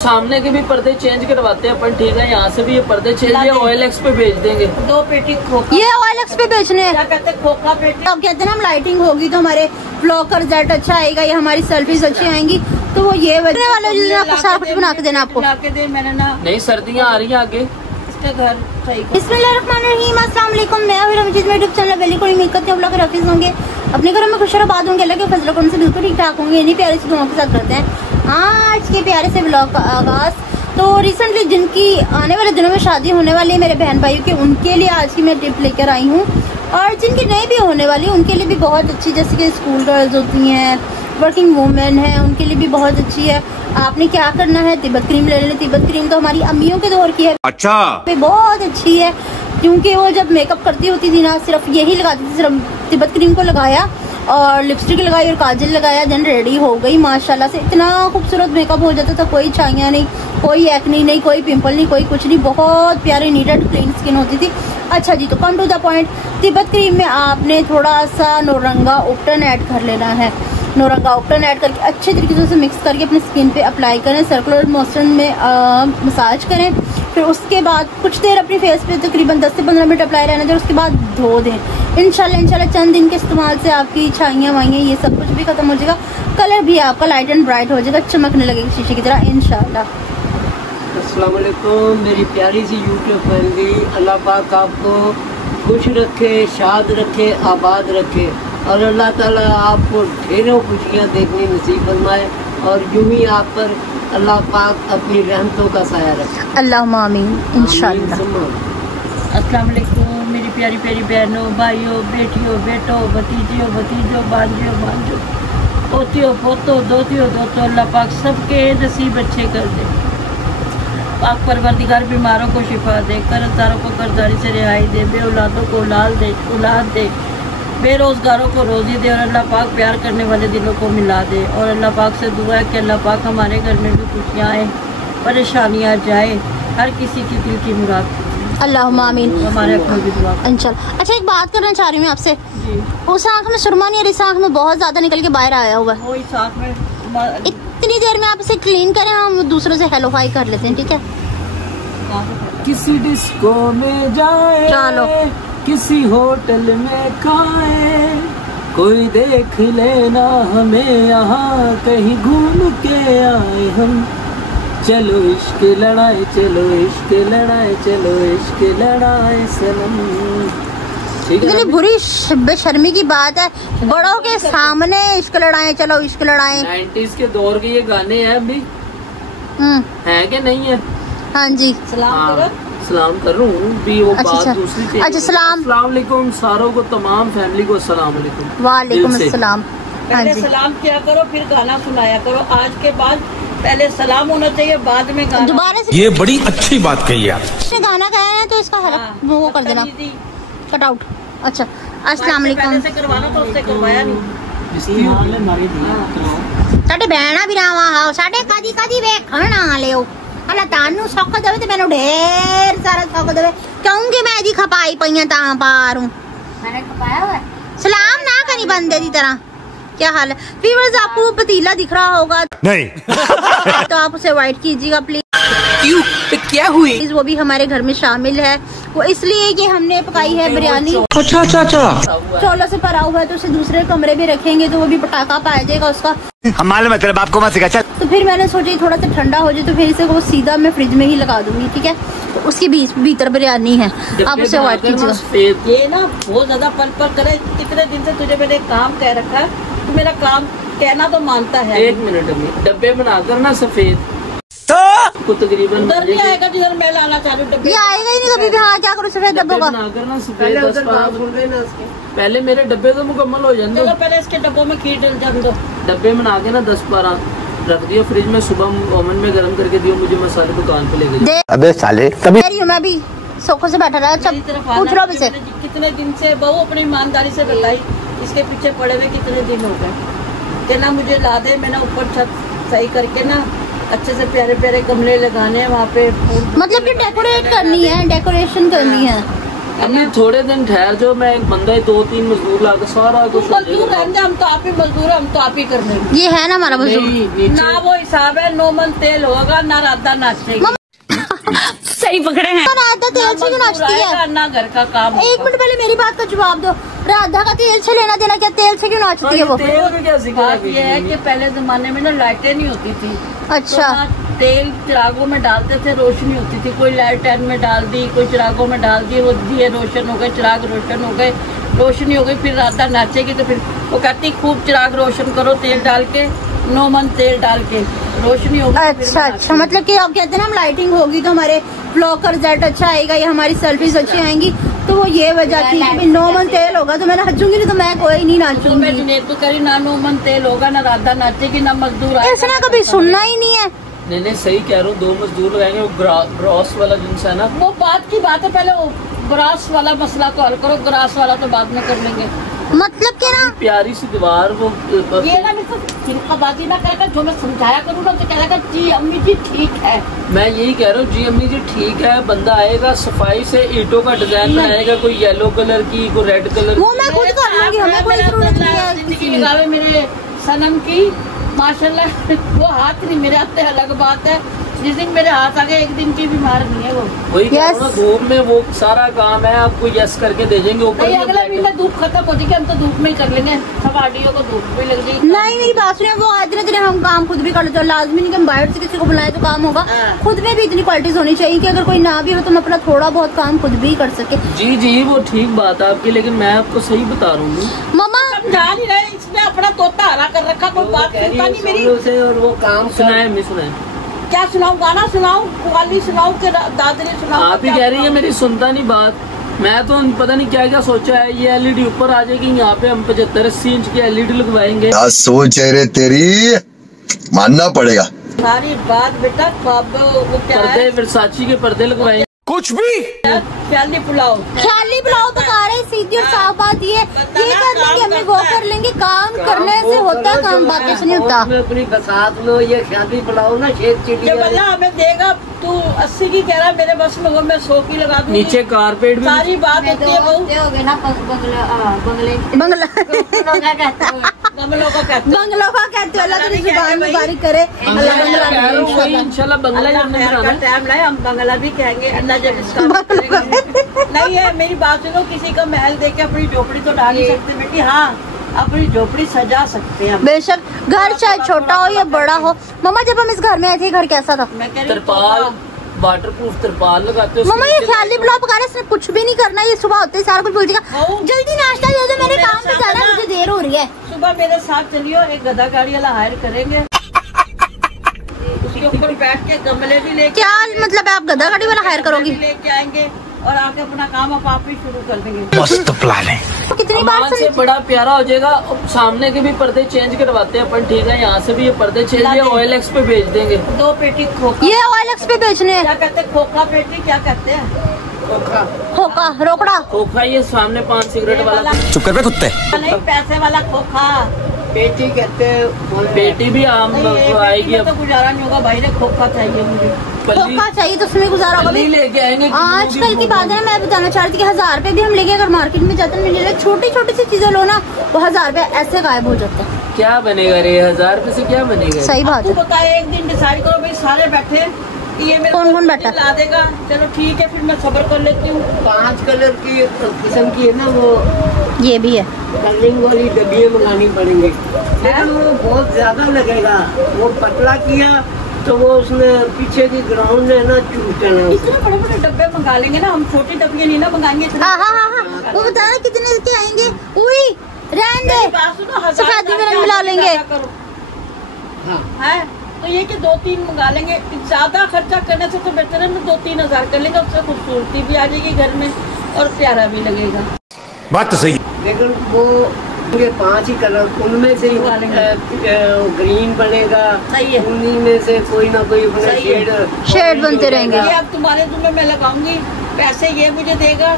सामने के भी पर्दे चेंज करवाते हैं अपन, ठीक है। यहाँ से भी ये पर्दे चेंज ये OLX पे भेज देंगे। 2 पेटी खोखा, ये OLX पे बेचने हैं। क्या कहते हैं खोखा पेटी। अब कहते हैं हम लाइटिंग होगी तो हमारे ब्लॉग का रिजल्ट अच्छा आएगा या हमारी सेल्फीज अच्छी आएंगी, तो वो ये बजने वाले सारा कुछ बना के देना आपको। मैंने ना नहीं, सर्दियाँ आ रही है आगे, इसका घर बिस्मिल्लाहिर्रहमानिर्रहीम। अस्सलाम वालेकुम। मैं अभी रमजीत में यूट्यूब चैनल बेली कोई उम्मीद करते हैं आप लोग हाफिज़ होंगे, अपने घरों में खुश और आबाद होंगे, अल्लाह के फजल करम से बिल्कुल ठीक ठाक होंगे। इन्हीं प्यारे से दुआओं के साथ करते हैं आज के प्यारे से ब्लॉग का आगाज। तो रिसेंटली जिनकी आने वाले दिनों में शादी होने वाली है मेरे बहन भाइयों के, उनके लिए आज की मैं टिप लेकर आई हूँ। और जिनकी नहीं भी होने वाली उनके लिए भी बहुत अच्छी, जैसे कि स्कूल गर्ल्स होती हैं, वर्किंग वूमेन है, उनके लिए भी बहुत अच्छी है। आपने क्या करना है, तिब्बत क्रीम ले लें। तिब्बत क्रीम तो हमारी अम्मियों के दौर की है, अच्छा बहुत अच्छी है, क्योंकि वो जब मेकअप करती होती थी ना सिर्फ यही लगाती थी, सिर्फ तिब्बत क्रीम को लगाया और लिपस्टिक लगाई और काजल लगाया, देन रेडी हो गई। माशाल्लाह से इतना खूबसूरत मेकअप हो जाता था, कोई छाइयाँ नहीं, कोई एक्नी नहीं, कोई पिंपल नहीं, कोई कुछ नहीं, बहुत प्यारी नीट एंड क्लीन स्किन होती थी। अच्छा जी, तो come to the point, Tibet cream में आपने थोड़ा सा नौरंगा उपटन ऐड कर लेना है। नौरंगा उपटन ऐड करके अच्छे तरीके से उसे मिक्स करके अपनी स्किन पे अप्लाई करें, सर्कुलर मोशन में मसाज करें। फिर उसके बाद कुछ देर अपनी फेस पे तकरीबन 10 से 15 मिनट अप्लाई रहने दें, उसके बाद धो दें। इंशाल्लाह चंद दिन के इस्तेमाल से आपकी छाइयाँ वाइयाँ ये सब कुछ भी खत्म हो जाएगा, कलर भी आपका लाइट एंड ब्राइट हो जाएगा, चमकने लगेगी शीशे की तरह इंशाल्लाह। अस्सलाम वालेकुम मेरी प्यारी सी यूट्यूब फैमिली, अल्लाह पाक आपको खुश रखे, शाद रखे, आबाद रखे और अल्लाह ताला आपको ढेरों खुशियाँ देखने नसीब फरमाए और यूं ही आप पर अल्लाह पाक अपनी रहमतों का साया रखे, अल्लाहुम्मा आमीन इंशाअल्लाह। अस्सलाम वालेकुम मेरी प्यारी प्यारी बहनों, भाइयों, बेटियों, बेटों, भतीजियों, भतीजों, बांजियों, बांजों, पोतियों, पोतों, दोतियों, दोतों, अल्लाह पाक सबके नसीब अच्छे कर दे। पाक परवरदिगार बीमारों को शिफा दे, कर्जदारों को कर्जदारी से रिहाई दे, बे औलादों को औलाद दे, बेरोज़गारों को रोज़ी दे और अल्लाह पाक प्यार करने वाले दिलों को मिला दे। और अल्लाह पाक से दुआ है कि अल्लाह पाक हमारे घर में भी खुशियाँ आए, परेशानियाँ जाए, हर किसी की दिल की मुराद अल्लाहुम्मा आमीन हमारे अपनों की दुआ इंशाल्लाह। अच्छा एक बात करना चाह रही हूँ आपसे, उस आँख में सुरमा नहीं है, इस आँख में बहुत ज़्यादा निकल के बाहर आया हुआ है, इस आँख में इतनी देर में आप इसे क्लीन करें, हम दूसरों से हेलो हाई कर लेते हैं, ठीक है। किसी डिस्को में जाए, चलो किसी होटल में खाए, कोई देख लेना हमें यहाँ कहीं घूम के आए हम, चलो इश्क लड़ाए, चलो इश्क लड़ाए, चलो इश्क लड़ाए सनम। इतनी बुरी बेशर्मी की बात है, बड़ों के सामने इश्क लड़ाए, चलो इश्क लड़ाए। 90s के दौर के ये गाने हैं अभी है कि नहीं है? हाँ जी, सलाम कर रहा हूँ भी वो अच्छा, बात दूसरी थी। अच्छा सलाम वालेकुम सारों को, तमाम फैमिली को अस्सलाम वालेकुम। वालेकुम अस्सलाम। पहले सलाम किया करो फिर गाना सुनाया करो, आज के बाद पहले सलाम होना चाहिए बाद में गाना। दोबारा से ये बड़ी अच्छी बात कही आप। गाना गाया है तो इसका वो कर देना कट आउट। अच्छा अस्सलाम वालेकुम। करवाना तो उससे करवाया साडे भैणा भी ना वहाँ साडे कदी कदी वेखण आ लियो, अल्लाह तानू सुख देवे ते मैनू ढेर सारा सुख देवे, क्योंकि मैं दी खपाई पईयां तां पार हूं। मैंने खपाया हुआ है। सलाम ना करी बंदे दी तरह। क्या हाल है व्यूअर्स, आपको पतीला दिख रहा होगा नहीं तो आप उसे अवॉइड कीजिएगा प्लीज। क्यों क्या हुई? वो भी हमारे घर में शामिल है, वो इसलिए कि हमने पकाई है बिरयानी। अच्छा अच्छा अच्छा, चौला से भरा हुआ है तो उसे दूसरे कमरे में रखेंगे तो वो भी पटाखा पाया जाएगा उसका। हमारे मतलब आपको मत सिखा। तो फिर मैंने सोचा थोड़ा सा ठंडा हो जाए तो फिर इसे वो सीधा मैं फ्रिज में ही लगा दूंगी, ठीक है। तो उसके भीतर बिरयानी है, आप उसे अवॉइड कीजिएगा। ये ना बहुत ज्यादा पल करे, कितने दिन से तुझे मैंने काम कह रखा है, तो मेरा काम कहना तो मानता है। 1 मिनट में डब्बे बनाकर ना सफेद तो तकरीबन उधर नहीं आएगा जिधर मैं लाना चालू डब्बे, ये आएगा ही नहीं कभी भी। हाँ क्या करूँ सफेद डब्बों का बनाकर ना सफेद, पहले मेरे डब्बे तो मुकम्मल हो जाए, चलो पहले इसके डब्बों में खीर डल जाने दो। डब्बे बना के ना 10-12 रख दियो फ्रिज में, सुबह ओवन में गर्म करके दियो, मुझे मसाले दुकान पे लेके जाओ। अबे साले कभी मैं भी सोखों से बैठा रहा। अच्छा पूछ रहा मुझसे कितने दिन से बहू अपनी ईमानदारी से बताई, इसके पीछे पड़े हुए कितने दिन हो गए कि ना मुझे ला दे, मैंने ऊपर छत सही करके ना अच्छे से प्यारे प्यारे गमले लगाने हैं वहाँ पे, मतलब कि डेकोरेट करनी है, डेकोरेशन करनी है। अम्मी थोड़े दिन ठहर जाओ, मैं एक बंदा ही 2-3 मजदूर लाकर सारा कुछ मजदूर रहने, हम तो आप ही मजदूर, हम तो आप ही कर देंगे। ये है ना हमारा मजदूर। ना वो हिसाब है, 9 मन तेल होगा, ना राधा नाचेगी। सही पकड़े हैं। राधा तेल से क्यों नाचती है? ना घर का काम। एक मिनट पहले मेरी बात का जवाब दो। राधा का तेल से लेना देना क्या? तेल से क्यों नाचती है वो? बात ये है कि पहले जमाने में ना लाइटें नहीं होती थी। अच्छा। तेल चिरागों में डालते थे, रोशनी होती थी। कोई लालटेन में डाल दी, कोई चिरागों में डाल दी, वो दिए रोशन हो गए, चिराग रोशन हो गए, रोशनी हो गई। फिर राधा नाचेगी तो फिर वो कहती खूब चिराग रोशन करो, तेल डाल के, 9 मन तेल डाल के रोशनी होगी। अच्छा अच्छा, मतलब कि आप कहते हैं ना हम लाइटिंग होगी तो हमारे ब्लॉग का रिजल्ट अच्छा आएगा या हमारी सेल्फीज अच्छी आएंगी, तो वो ये वजह थी कि 9 मन तेल होगा तो मैं नाचूंगी, नहीं तो मैं कोई नहीं नाचूंगी। तो करी ना 9 मन तेल होगा, ना राधा नाचेगी, ना मजदूर। इसने कभी सुनना ही नहीं है। नहीं सही कह रहा हूँ, 2 मजदूर लगाएंगे। वो ग्रॉस वाला जिनस है ना, वो बात की बात है। पहले वो ग्रास वाला मसला को हल करो, ग्रास वाला तो बाद में कर लेंगे। मतलब क्या ना, प्यारी सी दीवार वो ये ना मेरे को फिरकाबाजी ना करेगा। जो मैं समझाया करूँ ना तो कहेगा जी अम्मी जी ठीक है। मैं यही कह रहा हूँ, जी अम्मी जी ठीक है। बंदा आएगा सफाई से ईंटों का डिजाइन बनाएगा, कोई येलो कलर की, कोई रेड कलर। वो मैं खुद कर लूंगी, हमें कोई जरूरत नहीं है। जिंदगी लगावे मेरे सनम की माशाल्लाह। वो हाथ नहीं मेरे हाथ, अलग बात है। जिस दिन मेरे हाथ आ गए, एक दिन की बीमार नहीं है वो। वही कह रहा हूं ना, धूप में वो सारा काम है, आपको यस करके दे देंगे। ऊपर अगले महीने धूप खत्म हो जाएगी, हम तो धूप में ही कर लेंगे। सब आडियो को धूप में लग जाएगी। नहीं मेरी बात सुनिए, वो इतने दिन हम काम खुद भी कर लेते हैं। लाजमी नहीं कि हम बाहर से किसी को बुलाए तो काम होगा। खुद में भी इतनी क्वालिटीज होनी चाहिए कि अगर कोई ना भी हो तो हम अपना थोड़ा बहुत काम खुद भी कर सके। जी जी वो ठीक बात है आपकी, लेकिन मैं आपको सही बता रहा हूँ। मम्मा समझा नहीं रहे, इसने अपना तोता हरा कर रखा। कोई बात सुनता नहीं मेरी। और वो काम सुनाए मैं सुनाए, क्या सुनाऊं? गाना सुनाऊं, कव्वाली सुनाऊं, के दादरी सुनाऊं? आप ही कह रही है मेरी सुनता नहीं बात। मैं तो पता नहीं क्या क्या सोचा है। ये एलईडी ऊपर आ जाएगी, यहाँ पे हम 75-80 इंच की एलईडी लगवाएंगे। क्या सोच है रे तेरी, मानना पड़ेगा। सारी बात बेटा वो क्या है, वर्साची के पर्दे लगवाएंगे। कुछ भी ख्याली पुलाव पका रहे। सीधी और साफ बात ये कर लेंगे, हमें वो कर लेंगे। काम करने से होता है, काम बातों से नहीं होता। अपनी बसात लो, ये ख्याली पुलाव ना शेर चिड़ी भैया हमें देगा। तू 80 की कह रहा है, मेरे बस में वो मैं 100 की लगा दूंगी। नीचे कारपेट भी सारी बात होती है। वो बंगलों का कहते हो। अल्लाह तेरी जुबान मुबारक करे। इंशाल्लाह बंगला टाइम लाए, हम बंगला भी कहेंगे। अल्लाह जब इसका नहीं है। मेरी बात सुनो, किसी का महल देख के अपनी झोपड़ी तो डाल नहीं सकते बेटी। हाँ, अपनी झोपड़ी सजा सकते हैं बेशक। घर चाहे छोटा हो या बड़ा हो। मम्मा जब हम इस घर में आए थे, घर कैसा था? मैं कह रही तिरपाल, वाटरप्रूफ तिरपाल लगाते हो। मम्मा ये ख्याली पुलाव पका रहे, इसने कुछ भी नहीं करना। ये सुबह होते ही सारा कुछ भूल जाएगा। जल्दी नाश्ता दे दो, मेरे काम पे जाना है, मुझे देर हो रही है। सुबह मेरे साथ चलियो, एक गधा गाड़ी वाला हायर करेंगे, उसके ऊपर बैठ के गमले भी लेके। क्या मतलब है, आप गधा गाड़ी वाला हायर करोगी? लेके आएंगे और आके अपना काम आप ही शुरू कर देंगे। मस्त प्लान है। कितनी बार से बड़ा प्यारा हो जाएगा। सामने के भी पर्दे चेंज करवाते हैं अपन, ठीक है। यहाँ से भी ये पर्दे चेंज, ये OLX पे भेज देंगे। 2 पेटी खोखा। ये OLX पे बेचने हैं। क्या कहते हैं? खोखा पेटी क्या कहते हैं? खोखा रोकड़ा खोखा, ये सामने 5 सिगरेट वाला। चुप कर बे कुत्ते। नहीं, पैसे वाला खोखा। पेटी कहते हैं। पेटी भी आम आएगी। अब तो गुजारा नहीं होगा भाई, ने खोखा चाहिए मुझे। खोखा चाहिए तो उसमें गुजारा होगा। लेके आएंगे। आजकल की बात है, मैं बताना चाह रही थी कि 1000 रुपए भी हम लेके अगर मार्केट में जाते हैं, मिले छोटी छोटी सी चीजें लो ना, वो 1000 रुपए ऐसे गायब हो जाते हैं। क्या बनेगा रे? 1000 रुपए से क्या बनेगा? सही बात है। बताए, एक दिन डिसाइड करो भाई, सारे बैठे, ये मेरे कौन बैठा ला देगा। चलो ठीक है, फिर मैं सब्र कर लेती हूँ। 5 कलर की किस्म की है ना, वो ये भी है। कलरिंग वाली डब्बियाँ मंगानी पड़ेंगी, लेकिन वो बहुत ज्यादा लगेगा। वो पतला किया तो वो उसमें पीछे की ग्राउंड है ना, चूटना। इतने बड़े बड़े डब्बे मंगा लेंगे ना हम, छोटी डब्बियाँ नहीं ना मंगाएंगे। वो बता रहे कितने के आएंगे? उई रहने दे, सफेदी में रंग मिला लेंगे। है तो ये कि 2-3 मंगा लेंगे। ज्यादा खर्चा करने से तो बेहतर है 2-3 हजार कर लेंगे, उससे खूबसूरती भी आ जाएगी घर में और प्यारा भी लगेगा। बात तो सही। लेकिन वो 5 ही कलर, उनमें से ग्रीन बनेगा। सही है। उन्हीं में से कोई ना कोई शेड बनते रहेंगे। ये अब तुम्हारे जुम्मे में लगाऊंगी, पैसे ये मुझे देगा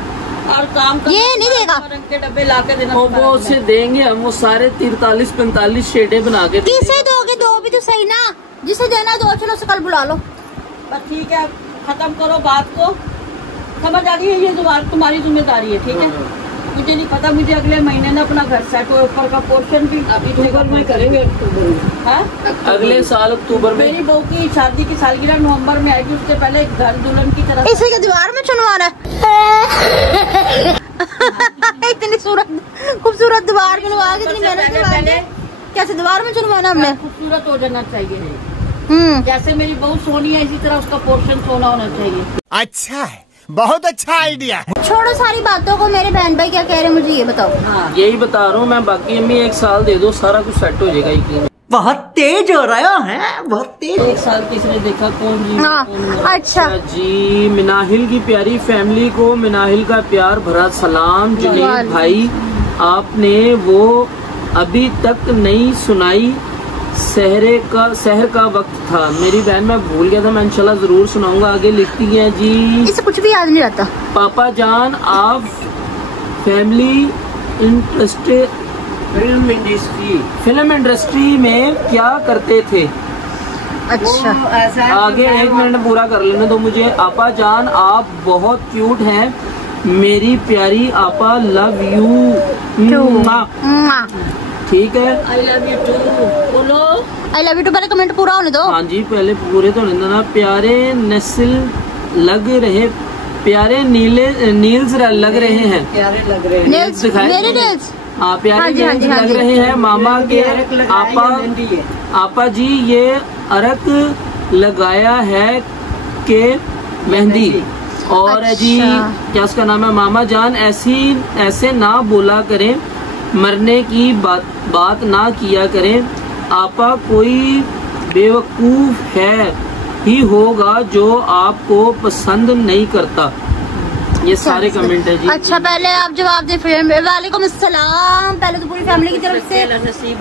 और काम ये नहीं देगा। रंग के डब्बे ला के देना। वो उसे देंगे हम, वो सारे 43-45 शेडें बना के। किसे दोगे? दो भी तो सही ना, जिसे देना दो। चलो उसे कल बुला लो। बस ठीक है, खत्म करो बात को। समझ आ रही है, ये तुम्हारी जिम्मेदारी है, ठीक है। मुझे नहीं पता, मुझे अगले महीने ना अपना घर सेट हो, ऊपर का पोर्शन भी अक्टूबर में करेंगे, अक्टूबर में। हाँ? अगले साल अक्टूबर में। मेरी बहू की शादी की सालगिरह नवंबर में आएगी, उससे पहले घर दुल्हन की तरफ। इसे दीवार में चुनवा रहा है। इतनी खूबसूरत दीवार बनवा के इतनी मेहनत करवा, कैसे दीवार में चुनवाना हमने? खूबसूरत हो जाना चाहिए, जैसे मेरी बहू सोनी है इसी तरह उसका पोर्शन सोना होना चाहिए। अच्छा है, बहुत अच्छा आइडिया है। छोड़ो सारी बातों को, मेरे बहन भाई क्या कह रहे हैं मुझे ये बताओ। हाँ। यही बता रहा हूँ मैं, बाकी अम्मी 1 साल दे दो, सारा कुछ सेट हो जाएगा यकीन। बहुत तेज हो रहा है, बहुत तेज। 1 साल किसने देखा, कौन जी? हाँ, अच्छा जी। मिनाहिल की प्यारी फैमिली को मिनाहिल का प्यार भरा सलाम। जुनेद भाई, आपने वो अभी तक नहीं सुनाई, शहर का वक्त था। मेरी बहन मैं भूल गया था, मैं इंशाल्लाह जरूर सुनाऊंगा। आगे लिखती हैं जी, इसे कुछ भी याद नहीं रहता। पापा जान, आप फैमिली इंटरेस्टेड फिल्म इंडस्ट्री में क्या करते थे? अच्छा, आगे 1 मिनट पूरा कर लेने दो मुझे। आपा जान, आप बहुत क्यूट हैं, मेरी प्यारी आपा, लव यू। ठीक है, आई लव यू टू बोलो। आई लव यू टू पहले कमेंट पूरा होने दो। हाँ जी, पहले पूरे तो होने देना। प्यारे नस्ल लग रहे, प्यारे नील्स लग रहे हैं। प्यारे लग रहे हैं नेल्स, मेरे नेल्स। हाँ, प्यारे हाँ जी, हाँ जी, हाँ लग जी। रहे हैं मामा के। आपा जी, ये अरक लगाया है के मेहंदी। और जी क्या उसका नाम है, मामा जान ऐसे ना बोला करें, मरने की बात ना किया करें। आपा कोई बेवकूफ है ही होगा जो आपको पसंद नहीं करता। ये सारे कमेंट है जी। अच्छा, पहले आप जवाब दे फिर। वालेकुम अस्सलाम। पहले तो पूरी फैमिली की तरफ से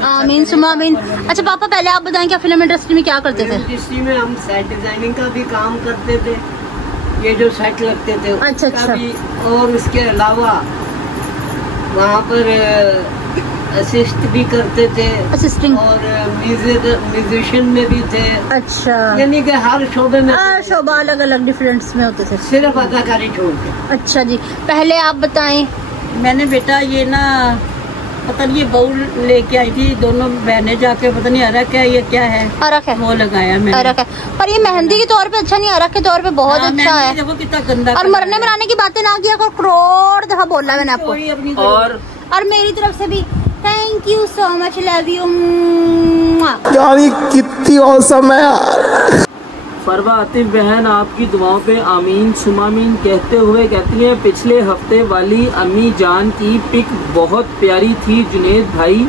आमीन सुमा आमीन। अच्छा पापा, पहले आप बताएं क्या फिल्म इंडस्ट्री में क्या करते थे? इंडस्ट्री में हम सेट डिजाइनिंग का भी काम करते थे, ये जो सेट लगते थे अच्छा, उसका भी, और उसके अलावा वहाँ पर असिस्ट भी करते थे, असिस्टिंग, और म्यूजिशियन में भी थे। अच्छा, यानी कि हर शोबे में, शोभा अलग अलग डिफरेंट्स में होते थे, सिर्फ अदाकारी छोड़ के। अच्छा जी, पहले आप बताएं। मैंने बेटा ये ना पता नहीं, ये बहू लेके आई थी, दोनों बहनें जाके पता नहीं अरक है ये क्या है, अरक है, वो लगाया मैंने। अरक है, पर ये मेहंदी के तौर पे अच्छा नहीं, अरक के तौर पे बहुत अच्छा है। देखो कितना गंदा। और मरने मराने की बातें ना किया करो, करोड़ दफा बोला मैंने आपको। और मेरी तरफ से भी thank you so much, love you. यानी कितनी औसम है यार। फरवा आतिफ बहन आपकी दुआओं पे आमीन सुमामीन कहते हुए कहती हैं, पिछले हफ्ते वाली अम्मी जान की पिक बहुत प्यारी थी। जुनेद भाई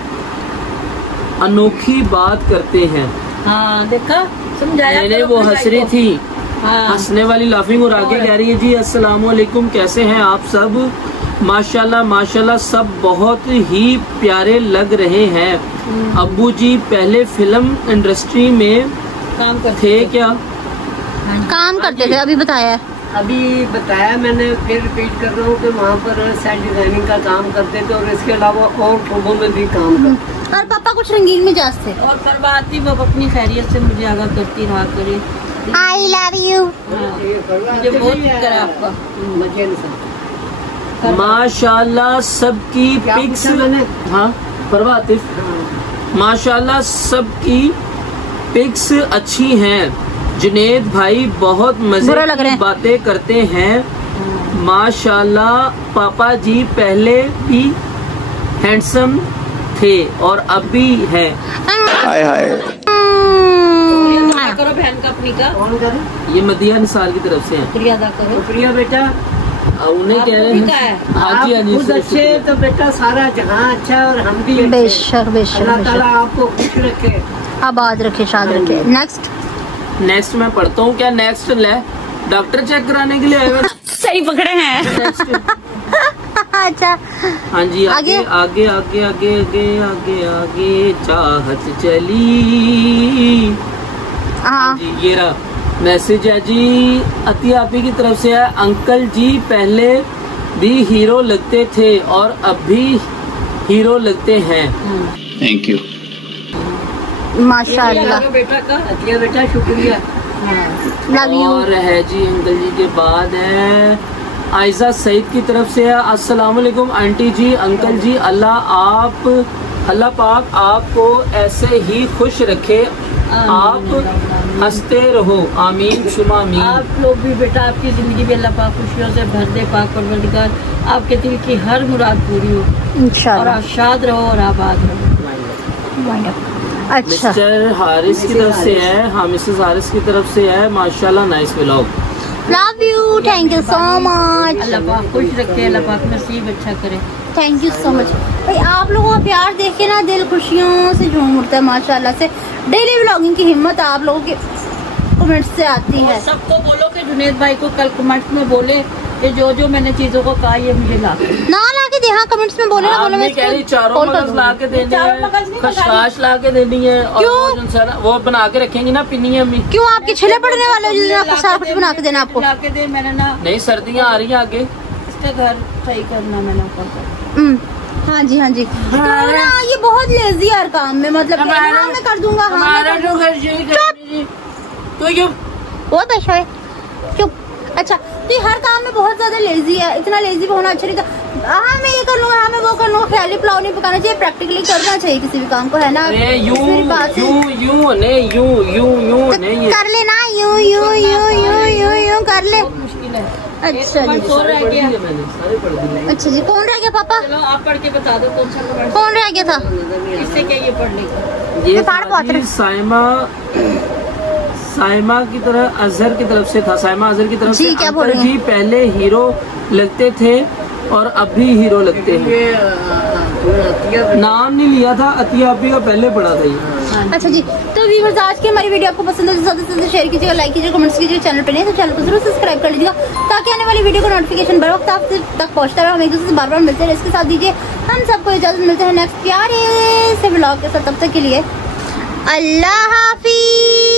अनोखी बात करते हैं। हाँ देखा, समझाया मैंने वो हंस रही थी, हाँ। हंसने वाली लाफिंग। और आगे कह रही है जी, अस्सलाम वालेकुम, कैसे हैं आप सब? माशाल्लाह माशाल्लाह, सब बहुत ही प्यारे लग रहे हैं। अब्बू जी पहले फिल्म इंडस्ट्री में काम करते थे क्या? काम करते थे, अभी बताया। अभी बताया मैंने, फिर रिपीट कर रहा हूँ कि वहाँ पर सेट डिजाइनिंग का काम करते थे, और इसके अलावा और शोबों में भी काम करते। और पापा कुछ रंगीन मिजाज थे। और फरवाती वो अपनी खैरियत से मुझे आगाह करती रहा करे। I love you. मुझे बहुत फिक्र है आपका। माशाल्लाह सबकी पिक्स, हाँ परवा आतिफ, माशाल्लाह सबकी पिक्स अच्छी हैं। जुनेद भाई बहुत मजे की बातें करते हैं। माशाल्लाह पापा जी पहले भी हैंडसम थे और अब भी है। हाय हाय। करो बहन का अपनी का। ये मदिया निसार की तरफ से है। शुक्रिया अदा करो। शुक्रिया बेटा। उन्हें कह रहे हैं हाँ जी, हाँ जी, खुद अच्छे तो बेटा सारा जहाँ अच्छा है, और हम भी बेशक बेशक। अल्लाह ताला आपको खुश रखे, आबाद रखे, शाद रखे। नेक्स्ट मैं पढ़ता हूँ। क्या नेक्स्ट ले डॉक्टर चेक कराने के लिए आए? सही पकड़े हैं। अच्छा हाँ जी, आगे आगे आगे आगे आगे आगे आगे चाहत चली। हाँ जी, ये रहा मैसेज है जी, अतिया आपी की तरफ से है। अंकल जी पहले भी हीरो लगते थे और अब भी हीरो लगते हैं। Thank you. माशाल्लाह बेटा का अतिया बेटा, शुक्रिया। Love you. और है जी अंकल जी के बाद है आयजा सईद की तरफ से है, अस्सलाम वालेकुम आंटी जी, अंकल जी, अल्लाह पाक आपको ऐसे ही खुश रखे, आप हंसते रहो, आमीन शुमा आमीन। आप लोग भी बेटा, आपकी ज़िंदगी में अल्लाह पाक खुशियों से भर दे, पाक परवरदिगार आपके दिल की हर मुराद पूरी हो इंशाल्लाह। और आप शाद रहो और आबाद रहो। अच्छा, मिस्टर हारिस की तरफ से है, हाँ मिसेस हारिस की तरफ से है, माशाल्लाह nice vlog, love you, thank you so much. अल्लाह पाक खुश रखे, अल्लाह पाक नसीब अच्छा करे। थैंक यू सो मच भाई, आप लोगों का प्यार देख के ना दिल खुशियों से झूम उठता है माशाल्लाह से। डेली व्लॉगिंग की हिम्मत आप लोगों के कमेंट से आती है। सबको बोलो कि जुनेद भाई को कल कमेंट में बोले कि जो मैंने चीजों को कहा ये मुझे ला के दे, हाँ कमेंट्स में बोले ना, बोलो मैं कह रही चारों मगज ला के देनी है, खशखाश ला के देनी है, और वो बना के रखेंगी ना पिन्नी अम्मी। क्यों आपके छिले पड़ने वाले सारा कुछ बना के देना आपको? ला के दे मैंने ना, नहीं सर्दियाँ आ रही है आगे, इसका घर सही करना मैंने ऊपर। हाँ जी हाँ जी, तो ना ये बहुत लेजी यार काम में, मतलब मैं कर दूंगा। हमारा जो घर तो ये वो तो चुप। अच्छा, तो ये हर काम में बहुत ज्यादा लेजी है, इतना लेजी होना अच्छा नहीं था। हाँ मैं ये कर लूंगा, हाँ मैं वो कर लूंगा, ख्याली पुलाव नहीं पकाना चाहिए, प्रैक्टिकली करना चाहिए किसी भी काम को, है ना? यूं कर लेना, यूं कर ले। मुश्किल है। अच्छा जी, अच्छा जी, कौन रह गया पापा? चलो आप पढ़ के बता दो कौन सा कमेंट, कौन रह गया था? इससे क्या ये पढ़ लेगा? ये साइमा की तरह अजहर की तरफ से था, साइमा अजहर की तरफ से। क्या बोल जी पहले हीरो लगते थे और अभी हीरो लगते हैं। नाम नहीं लिया था, अतिया अभी का पहले पढ़ा था ये। अच्छा जी, तो व्यूअर्स आज की हमारी वीडियो आपको पसंद है तो ज्यादा से ज्यादा शेयर कीजिएगा, लाइक कीजिएगा, कमेंट्स कीजिएगा। चैनल पर नहीं तो चैनल को जरूर सब्सक्राइब कर लीजिएगा ताकि आने वाली वीडियो का नोटिफिकेशन बर वक्त आप तक पहुंचता रहे। हम एक दूसरे से बार बार मिलते हैं, इसके साथ दीजिए हम सबको इजाजत, मिलते हैं नेक्स्ट प्यारे से व्लॉग के साथ। तब तक के लिए अल्लाह हाफिज।